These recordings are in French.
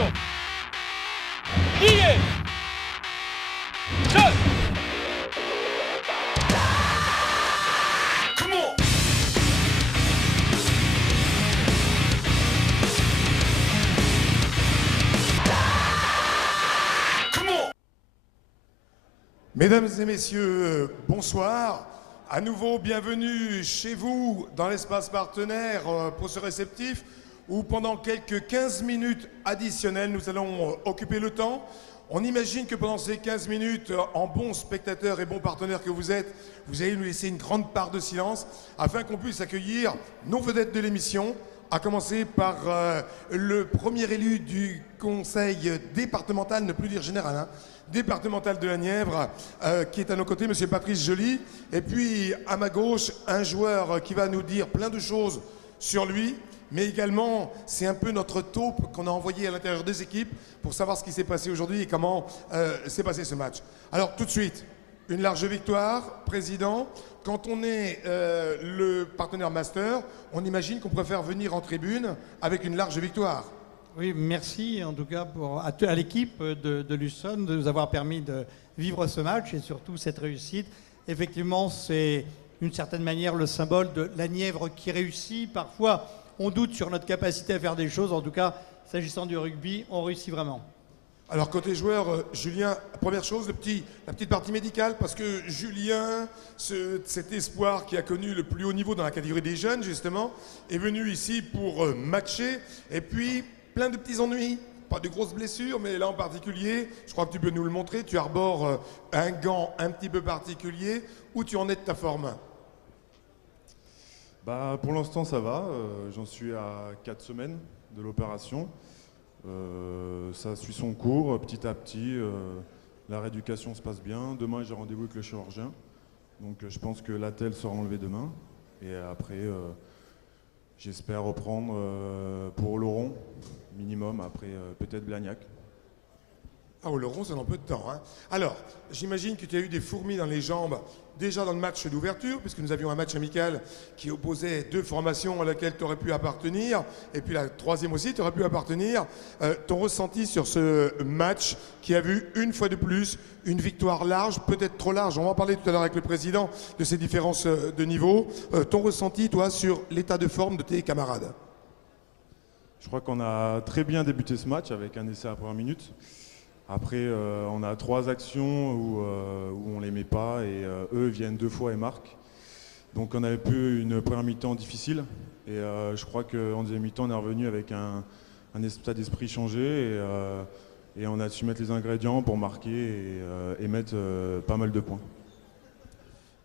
Attention. Lié. Jeu. Mesdames et messieurs, bonsoir. À nouveau, bienvenue chez vous dans l'espace partenaire pour ce réceptif où pendant quelques 15 minutes additionnelles, nous allons occuper le temps. On imagine que pendant ces 15 minutes, en bons spectateurs et bons partenaires que vous êtes, vous allez nous laisser une grande part de silence afin qu'on puisse accueillir nos vedettes de l'émission, à commencer par le premier élu du conseil départemental, ne plus dire général, hein, départemental de la Nièvre, qui est à nos côtés, monsieur Patrice Joly. Et puis, à ma gauche, un joueur qui va nous dire plein de choses sur lui, mais également, c'est un peu notre taupe qu'on a envoyé à l'intérieur des équipes pour savoir ce qui s'est passé aujourd'hui et comment s'est passé ce match. Alors, tout de suite, une large victoire, président. Quand on est le partenaire master, on imagine qu'on préfère venir en tribune avec une large victoire. Oui, merci en tout cas à l'équipe de Luçon de nous avoir permis de vivre ce match et surtout cette réussite. Effectivement, c'est d'une certaine manière le symbole de la Nièvre qui réussit. Parfois, on doute sur notre capacité à faire des choses. En tout cas, s'agissant du rugby, on réussit vraiment. Alors, côté joueur, Julien, première chose, la petite partie médicale, parce que Julien, cet espoir qui a connu le plus haut niveau dans la catégorie des jeunes, justement, est venu ici pour matcher. Et puis, plein de petits ennuis, pas de grosses blessures, mais là en particulier, je crois que tu peux nous le montrer, tu arbores un gant un petit peu particulier. Où tu en es de ta forme? Pour l'instant ça va, j'en suis à 4 semaines de l'opération. Ça suit son cours petit à petit, la rééducation se passe bien. Demain j'ai rendez-vous avec le chirurgien, donc je pense que l'attelle sera enlevée demain. Et après, j'espère reprendre pour Oloron, minimum, après peut-être Blagnac. Ah, Oloron, c'est dans peu de temps, hein. Alors, j'imagine que tu as eu des fourmis dans les jambes déjà dans le match d'ouverture, puisque nous avions un match amical qui opposait deux formations à laquelle tu aurais pu appartenir, et puis la troisième aussi, tu aurais pu appartenir. Ton ressenti sur ce match qui a vu une fois de plus une victoire large, peut-être trop large, on va en parler tout à l'heure avec le président de ces différences de niveau. Ton ressenti, toi, sur l'état de forme de tes camarades? Je crois qu'on a très bien débuté ce match avec un essai à la première minute. Après, on a 3 actions où on ne les met pas et eux viennent 2 fois et marquent. Donc on avait peu une première mi-temps difficile et je crois qu'en deuxième mi-temps on est revenu avec un état d'esprit changé et on a su mettre les ingrédients pour marquer et mettre pas mal de points.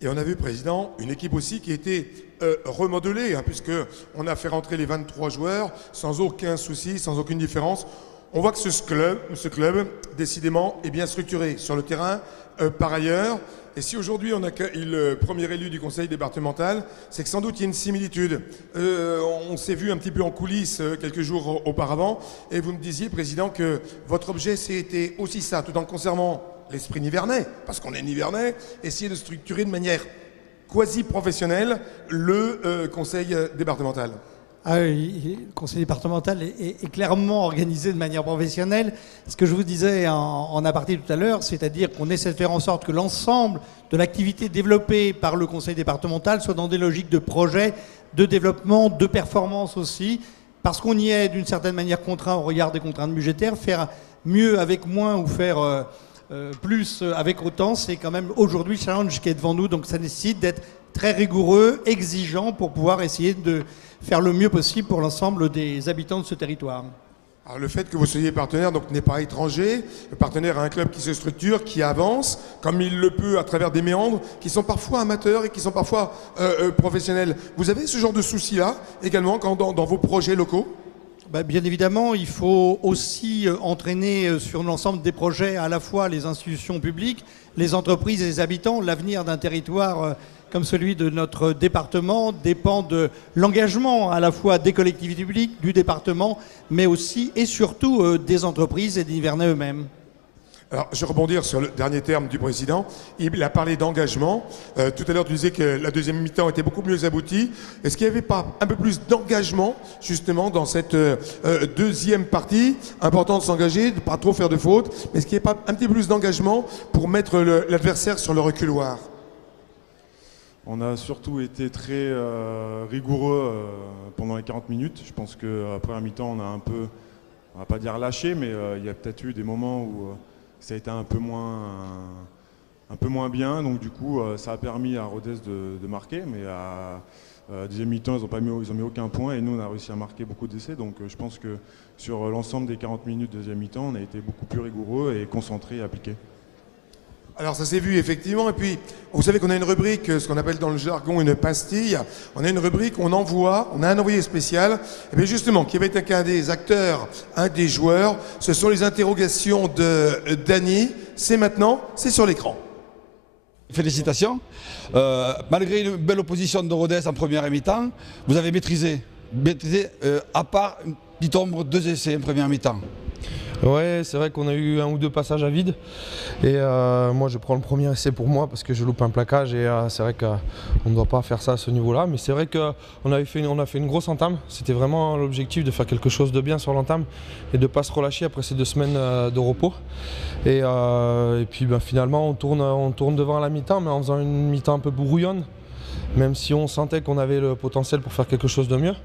Et on a vu, Président, une équipe aussi qui était remodelée, hein, puisqu'on a fait rentrer les 23 joueurs sans aucun souci, sans aucune différence. On voit que ce club, décidément, est bien structuré sur le terrain, par ailleurs. Et si aujourd'hui on accueille le premier élu du conseil départemental, c'est que sans doute il y a une similitude. On s'est vu un petit peu en coulisses quelques jours auparavant, et vous me disiez, Président, que votre objet c'était aussi ça, tout en conservant l'esprit nivernais, parce qu'on est nivernais, essayer de structurer de manière quasi-professionnelle le conseil départemental. Ah oui, le conseil départemental est clairement organisé de manière professionnelle. Ce que je vous disais en aparté tout à l'heure, c'est-à-dire qu'on essaie de faire en sorte que l'ensemble de l'activité développée par le conseil départemental soit dans des logiques de projet, de développement, de performance aussi, parce qu'on y est d'une certaine manière contraint au regard des contraintes budgétaires. Faire mieux avec moins ou faire plus avec autant, c'est quand même aujourd'hui le challenge qui est devant nous. Donc ça nécessite d'être très rigoureux, exigeant pour pouvoir essayer de faire le mieux possible pour l'ensemble des habitants de ce territoire. Alors le fait que vous soyez partenaire donc n'est pas étranger. Le partenaire a un club qui se structure, qui avance, comme il le peut à travers des méandres, qui sont parfois amateurs et qui sont parfois professionnels. Vous avez ce genre de soucis-là également dans vos projets locaux? Bien évidemment, il faut aussi entraîner sur l'ensemble des projets à la fois les institutions publiques, les entreprises et les habitants. L'avenir d'un territoire comme celui de notre département dépend de l'engagement à la fois des collectivités publiques, du département, mais aussi et surtout des entreprises et des Nivernais eux-mêmes. Alors, je vais rebondir sur le dernier terme du président. Il a parlé d'engagement. Tout à l'heure, tu disais que la deuxième mi-temps était beaucoup mieux aboutie. Est-ce qu'il n'y avait pas un peu plus d'engagement, justement, dans cette deuxième partie? Important de s'engager, de ne pas trop faire de fautes. Mais est-ce qu'il n'y a pas un petit peu plus d'engagement pour mettre l'adversaire sur le reculoir? On a surtout été très rigoureux pendant les 40 minutes. Je pense qu'après un mi-temps, on a un peu, on va pas dire lâché, mais il y a peut-être eu des moments où ça a été un peu moins bien. Donc du coup, ça a permis à Rodez de marquer, mais à deuxième mi-temps, ils ont mis aucun point et nous, on a réussi à marquer beaucoup d'essais. Donc je pense que sur l'ensemble des 40 minutes de deuxième mi-temps, on a été beaucoup plus rigoureux et concentrés et appliqués. Alors ça s'est vu effectivement, et puis vous savez qu'on a une rubrique, ce qu'on appelle dans le jargon une pastille. On a une rubrique, on a un envoyé spécial, et bien justement, qui va être un des acteurs, un des joueurs. Ce sont les interrogations de Dany. C'est maintenant, c'est sur l'écran. Félicitations. Malgré une belle opposition de Rodez en première mi-temps, vous avez maîtrisé à part une petite ombre, 2 essais en première mi-temps. Ouais, c'est vrai qu'on a eu 1 ou 2 passages à vide et moi je prends le premier essai pour moi parce que je loupe un plaquage et c'est vrai qu'on ne doit pas faire ça à ce niveau-là, mais c'est vrai qu'on a fait une grosse entame. C'était vraiment l'objectif de faire quelque chose de bien sur l'entame et de ne pas se relâcher après ces 2 semaines de repos. Et puis finalement on tourne devant la mi-temps, mais en faisant une mi-temps un peu brouillonne, même si on sentait qu'on avait le potentiel pour faire quelque chose de mieux.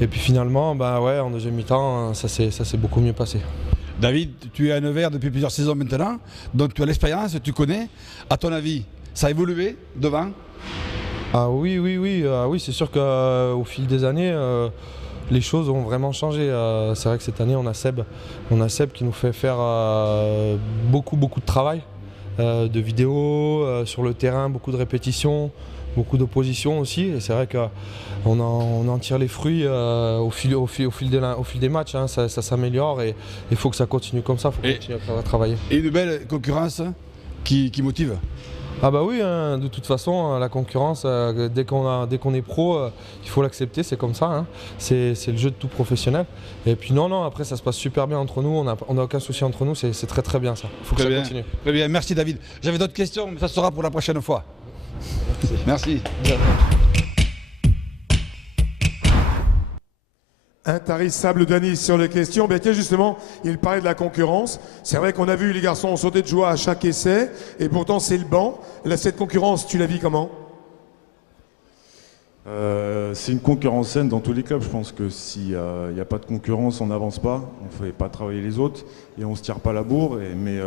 Et puis finalement, en deuxième mi-temps, ça s'est beaucoup mieux passé. David, tu es à Nevers depuis plusieurs saisons maintenant, donc tu as l'expérience, tu connais. À ton avis, ça a évolué devant? Ah oui, c'est sûr qu'au fil des années, les choses ont vraiment changé. C'est vrai que cette année, on a Seb qui nous fait faire beaucoup de travail, de vidéos, sur le terrain, beaucoup de répétitions. Beaucoup d'opposition aussi, et c'est vrai qu'on en tire les fruits au fil des matchs, hein. Ça s'améliore et il faut que ça continue comme ça, il faut continuer à travailler. Et une belle concurrence qui motive? Ah bah oui, hein, de toute façon, la concurrence, dès qu'on est pro, il faut l'accepter, c'est comme ça, hein. C'est le jeu de tout professionnel. Et puis non, après ça se passe super bien entre nous, on n'a aucun souci entre nous, c'est très bien ça, il faut que ça continue. Très bien, merci David. J'avais d'autres questions, mais ça sera pour la prochaine fois. Merci. Intarissable Dany sur les questions. Bien tiens, justement, il parlait de la concurrence. C'est vrai qu'on a vu les garçons sauter de joie à chaque essai, et pourtant c'est le banc. Là, cette concurrence, tu la vis comment? C'est une concurrence saine dans tous les clubs. Je pense que s'il n'y a pas de concurrence, on n'avance pas, on ne fait pas travailler les autres et on ne se tire pas la bourre. Mais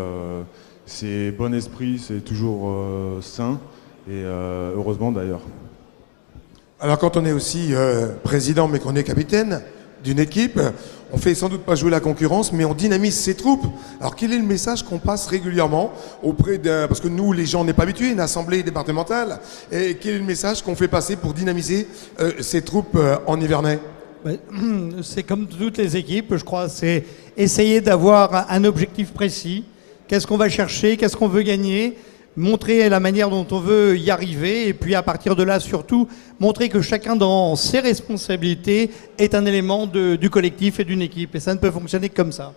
c'est bon esprit, c'est toujours sain. Et heureusement d'ailleurs. Alors quand on est aussi président mais qu'on est capitaine d'une équipe, on fait sans doute pas jouer la concurrence mais on dynamise ses troupes. Alors quel est le message qu'on passe régulièrement auprès d'un... Parce que nous les gens on n'est pas habitués à une assemblée départementale. Et quel est le message qu'on fait passer pour dynamiser ces troupes en Nivernais? C'est comme toutes les équipes, je crois, c'est essayer d'avoir un objectif précis. Qu'est-ce qu'on va chercher, qu'est-ce qu'on veut gagner, montrer la manière dont on veut y arriver et puis à partir de là surtout montrer que chacun dans ses responsabilités est un élément du collectif et d'une équipe et ça ne peut fonctionner que comme ça.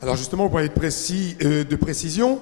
Alors justement, vous parlez de précision.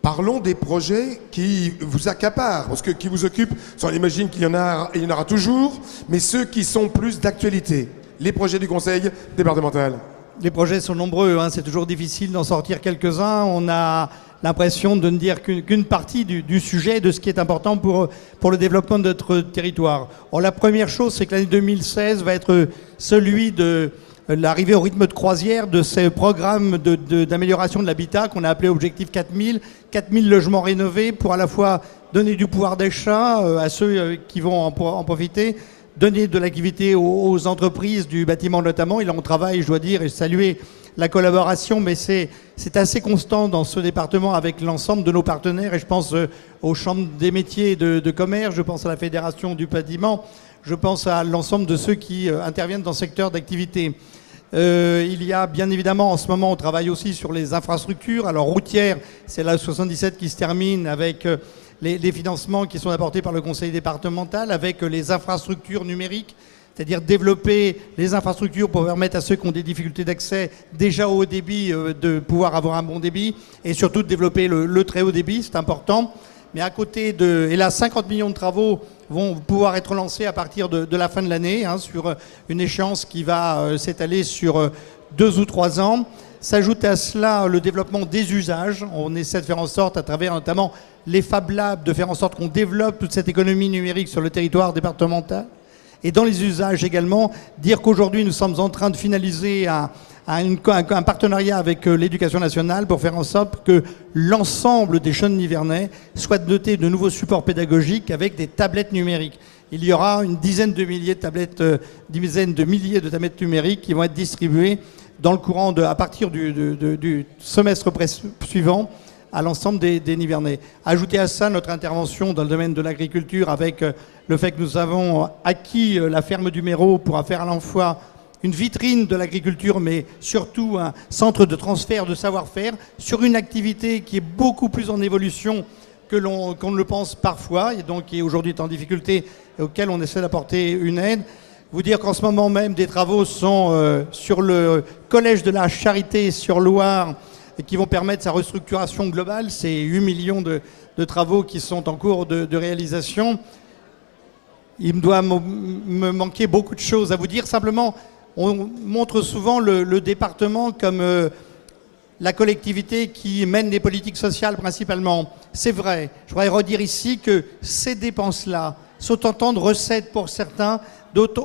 Parlons des projets qui vous accaparent, parce que qui vous occupent, on imagine qu'il y en aura toujours, mais ceux qui sont plus d'actualité, les projets du conseil départemental. Les projets sont nombreux, hein, c'est toujours difficile d'en sortir quelques-uns. On a l'impression de ne dire qu'une partie du sujet, de ce qui est important pour le développement de notre territoire. Or, la première chose, c'est que l'année 2016 va être celui de l'arrivée au rythme de croisière de ces programmes d'amélioration de l'habitat qu'on a appelé Objectif 4000. 4000 logements rénovés pour à la fois donner du pouvoir d'achat à ceux qui vont en profiter, donner de l'activité aux entreprises du bâtiment notamment. Et là, on travaille, je dois dire, et saluer la collaboration, mais c'est assez constant dans ce département avec l'ensemble de nos partenaires. Et je pense aux chambres des métiers de commerce, je pense à la Fédération du bâtiment, je pense à l'ensemble de ceux qui interviennent dans ce secteur d'activité. Il y a bien évidemment, en ce moment, on travaille aussi sur les infrastructures. Alors routières, c'est la 77 qui se termine avec les financements qui sont apportés par le conseil départemental, avec les infrastructures numériques. c'est-à-dire développer les infrastructures pour permettre à ceux qui ont des difficultés d'accès déjà au haut débit de pouvoir avoir un bon débit, et surtout de développer le très haut débit, c'est important. Mais à côté de... Et là, 50 millions de travaux vont pouvoir être lancés à partir de la fin de l'année, sur une échéance qui va s'étaler sur 2 ou 3 ans. S'ajoute à cela le développement des usages. On essaie de faire en sorte, à travers notamment les Fab Labs, de faire en sorte qu'on développe toute cette économie numérique sur le territoire départemental. Et dans les usages également, dire qu'aujourd'hui nous sommes en train de finaliser un partenariat avec l'Éducation nationale pour faire en sorte que l'ensemble des jeunes nivernais soient dotés de nouveaux supports pédagogiques avec des tablettes numériques. Il y aura une dizaine de milliers de tablettes numériques qui vont être distribuées dans le courant à partir du semestre suivant à l'ensemble des Nivernais. Ajoutez à ça notre intervention dans le domaine de l'agriculture avec le fait que nous avons acquis la ferme du Méreau pour faire à la fois une vitrine de l'agriculture, mais surtout un centre de transfert de savoir-faire sur une activité qui est beaucoup plus en évolution qu'on ne le pense parfois, et donc qui aujourd'hui est en difficulté et auquel on essaie d'apporter une aide. Vous dire qu'en ce moment même, des travaux sont sur le collège de la Charité sur Loire et qui vont permettre sa restructuration globale. C'est 8 millions de travaux qui sont en cours de réalisation. Il me doit me manquer beaucoup de choses à vous dire. Simplement, on montre souvent le département comme la collectivité qui mène les politiques sociales principalement. C'est vrai. Je voudrais redire ici que ces dépenses-là sont autant de recettes pour certains,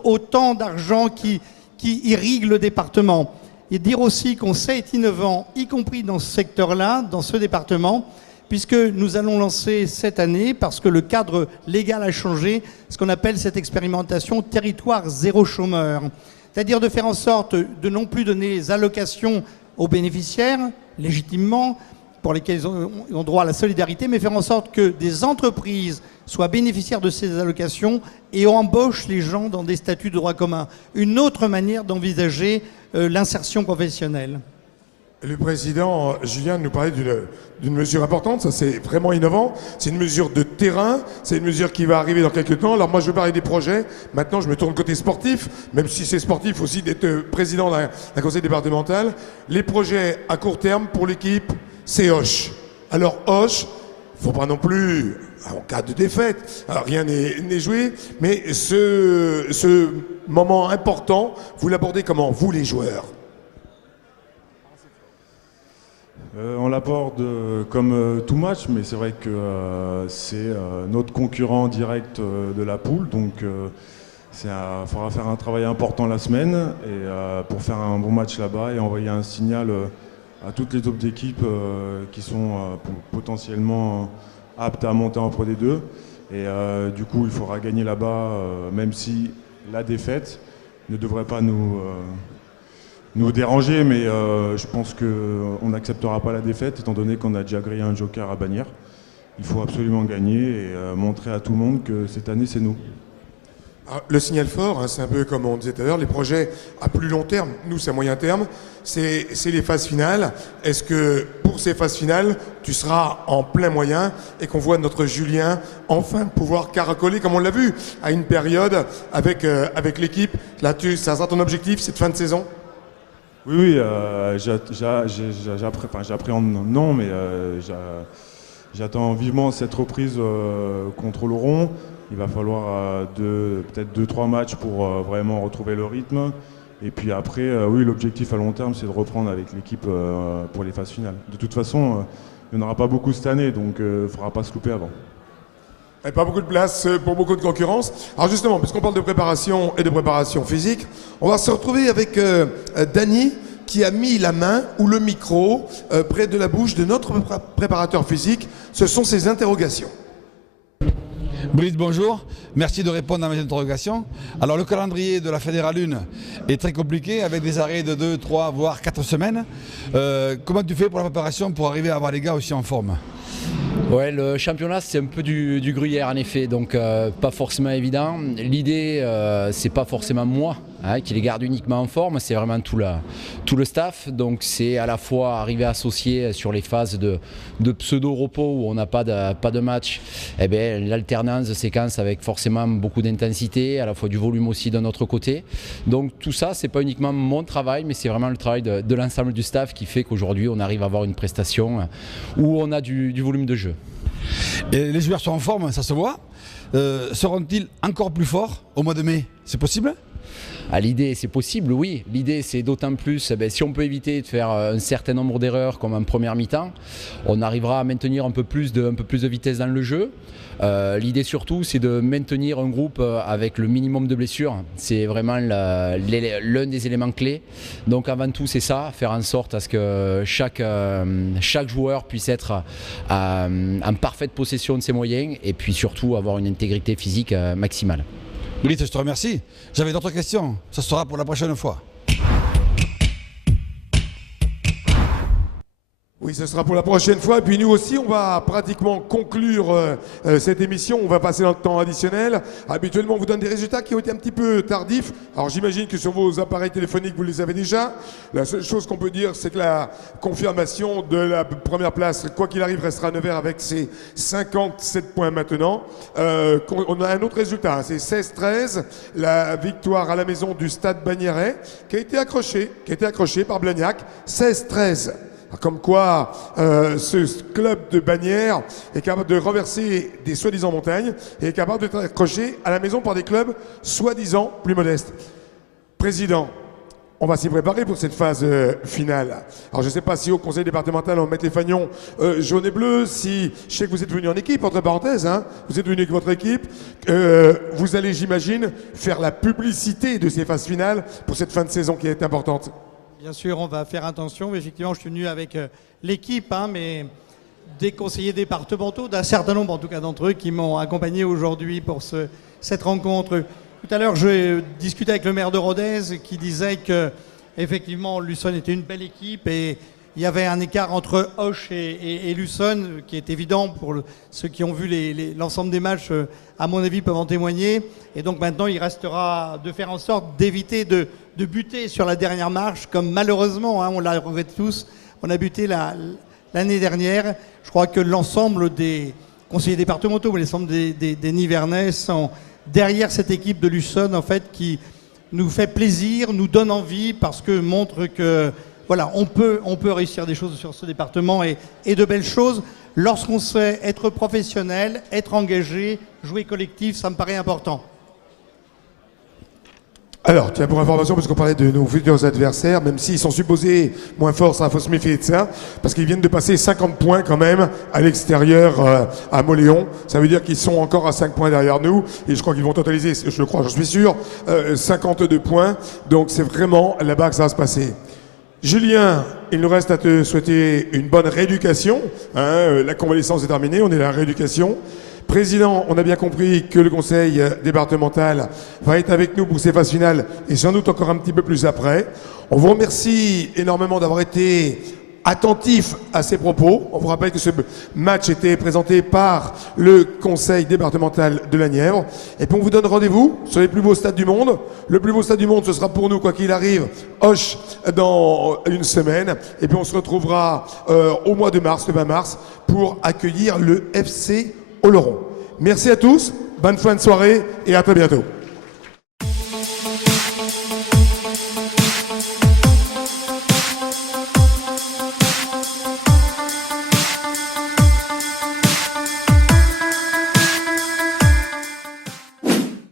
autant d'argent qui irrigue le département. Et dire aussi qu'on sait être innovant, y compris dans ce secteur-là, dans ce département, puisque nous allons lancer cette année, parce que le cadre légal a changé, ce qu'on appelle cette expérimentation territoire zéro chômeur. C'est-à-dire de faire en sorte de non plus donner les allocations aux bénéficiaires, légitimement, pour lesquels ils ont droit à la solidarité, mais faire en sorte que des entreprises soient bénéficiaires de ces allocations et embauchent les gens dans des statuts de droit commun. Une autre manière d'envisager l'insertion professionnelle. Le président Julien nous parlait d'une mesure importante, ça c'est vraiment innovant, c'est une mesure de terrain, c'est une mesure qui va arriver dans quelques temps. Alors moi je veux parler des projets, maintenant je me tourne côté sportif, même si c'est sportif aussi d'être président d'un conseil départemental. Les projets à court terme pour l'équipe, c'est Hoche. Alors Hoche, il ne faut pas non plus, en cas de défaite, alors rien n'est joué, mais ce moment important, vous l'abordez comment, vous les joueurs? On l'aborde comme tout match, mais c'est vrai que c'est notre concurrent direct de la poule, donc il faudra faire un travail important la semaine et pour faire un bon match là-bas et envoyer un signal à toutes les autres équipes qui sont potentiellement aptes à monter en Pro D2. Et du coup, il faudra gagner là-bas, même si la défaite ne devrait pas nous déranger, mais je pense qu'on n'acceptera pas la défaite étant donné qu'on a déjà grillé un joker à Bagnères. Il faut absolument gagner et montrer à tout le monde que cette année c'est nous. Alors, le signal fort, c'est un peu comme on disait tout à l'heure, les projets à plus long terme, nous c'est à moyen terme, c'est les phases finales. Est-ce que pour ces phases finales, tu seras en plein moyen et qu'on voit notre Julien enfin pouvoir caracoler, comme on l'a vu, à une période avec l'équipe? Là, ça sera ton objectif cette fin de saison? Oui, j'appréhende, non, mais j'attends vivement cette reprise contre l'Oron. Il va falloir peut-être 2-3 matchs pour vraiment retrouver le rythme. Et puis après, oui, l'objectif à long terme, c'est de reprendre avec l'équipe pour les phases finales. De toute façon, il n'y en aura pas beaucoup cette année, donc il ne faudra pas se louper avant. Et pas beaucoup de place pour beaucoup de concurrence. Alors justement, puisqu'on parle de préparation et de préparation physique, on va se retrouver avec Dany qui a mis la main ou le micro près de la bouche de notre préparateur physique. Ce sont ses interrogations. Brice, bonjour. Merci de répondre à mes interrogations. Alors, le calendrier de la Fédérale 1 est très compliqué avec des arrêts de 2, 3, voire 4 semaines. Comment tu fais pour la préparation pour arriver à avoir les gars aussi en forme? Ouais, le championnat c'est un peu du gruyère en effet, donc pas forcément évident. L'idée c'est pas forcément moi qui les garde uniquement en forme, c'est vraiment tout le staff. Donc c'est à la fois arriver à associer sur les phases de pseudo-repos où on n'a pas de match, eh bien, l'alternance de séquences avec forcément beaucoup d'intensité, à la fois du volume aussi d'un autre côté. Donc tout ça, c'est pas uniquement mon travail, mais c'est vraiment le travail de l'ensemble du staff qui fait qu'aujourd'hui on arrive à avoir une prestation où on a du volume de jeu. Et les joueurs sont en forme, ça se voit. Seront-ils encore plus forts au mois de mai? C'est possible? L'idée, c'est possible, oui. L'idée, c'est d'autant plus, si on peut éviter de faire un certain nombre d'erreurs comme en première mi-temps, on arrivera à maintenir un peu plus de vitesse dans le jeu. L'idée surtout, c'est de maintenir un groupe avec le minimum de blessures. C'est vraiment l'un des éléments clés. Donc avant tout, c'est ça, faire en sorte à ce que chaque joueur puisse être en parfaite possession de ses moyens et puis surtout avoir une intégrité physique maximale. Brice, je te remercie. J'avais d'autres questions. Ça sera pour la prochaine fois. Oui, ce sera pour la prochaine fois. Et puis nous aussi, on va pratiquement conclure cette émission. On va passer dans le temps additionnel. Habituellement, on vous donne des résultats qui ont été un petit peu tardifs. Alors j'imagine que sur vos appareils téléphoniques, vous les avez déjà. La seule chose qu'on peut dire, c'est que la confirmation de la première place, quoi qu'il arrive, restera à Nevers avec ses 57 points maintenant. On a un autre résultat, hein, c'est 16-13, la victoire à la maison du Stade Bagnérais, qui a été accroché par Blagnac, 16-13. Comme quoi, ce club de Bagnères est capable de renverser des soi-disant montagnes et est capable d'être accroché à la maison par des clubs soi-disant plus modestes. Président, on va s'y préparer pour cette phase finale. Alors je ne sais pas si au conseil départemental on va mettre les fagnons jaune et bleu, si je sais que vous êtes venu en équipe, entre parenthèses, hein, vous êtes venu avec votre équipe, vous allez, j'imagine, faire la publicité de ces phases finales pour cette fin de saison qui est importante. Bien sûr, on va faire attention. Mais effectivement, je suis venu avec l'équipe, hein, mais des conseillers départementaux, d'un certain nombre en tout cas d'entre eux qui m'ont accompagné aujourd'hui pour cette rencontre. Tout à l'heure, je discutais avec le maire de Rodez qui disait que effectivement, Luçon était une belle équipe et il y avait un écart entre Auch et Luçon qui est évident pour ceux qui ont vu l'ensemble des matchs, à mon avis, peuvent en témoigner. Et donc maintenant, il restera de faire en sorte d'éviter de buter sur la dernière marche, comme malheureusement, hein, on l'a regrette tous, on a buté l'année dernière. Je crois que l'ensemble des conseillers départementaux, l'ensemble des Nivernais sont derrière cette équipe de Luçon, en fait, qui nous fait plaisir, nous donne envie, parce que montre que voilà, on peut réussir des choses sur ce département et de belles choses. Lorsqu'on sait être professionnel, être engagé, jouer collectif, ça me paraît important. Alors, tiens, pour information, parce qu'on parlait de nos futurs adversaires, même s'ils sont supposés moins forts, ça, faut se méfier de ça, parce qu'ils viennent de passer 50 points quand même à l'extérieur à Mauléon. Ça veut dire qu'ils sont encore à 5 points derrière nous, et je crois qu'ils vont totaliser, je crois, j'en suis sûr, 52 points. Donc c'est vraiment là-bas que ça va se passer. Julien, il nous reste à te souhaiter une bonne rééducation. Hein, la convalescence est terminée, on est à la rééducation. Président, on a bien compris que le conseil départemental va être avec nous pour ces phases finales et sans doute encore un petit peu plus après. On vous remercie énormément d'avoir été attentif à ces propos. On vous rappelle que ce match était présenté par le conseil départemental de la Nièvre. Et puis on vous donne rendez-vous sur les plus beaux stades du monde. Le plus beau stade du monde, ce sera pour nous, quoi qu'il arrive, Auch dans une semaine. Et puis on se retrouvera au mois de mars, le 20 mars, pour accueillir le FC Oloron. Merci à tous, bonne fin de soirée et à très bientôt.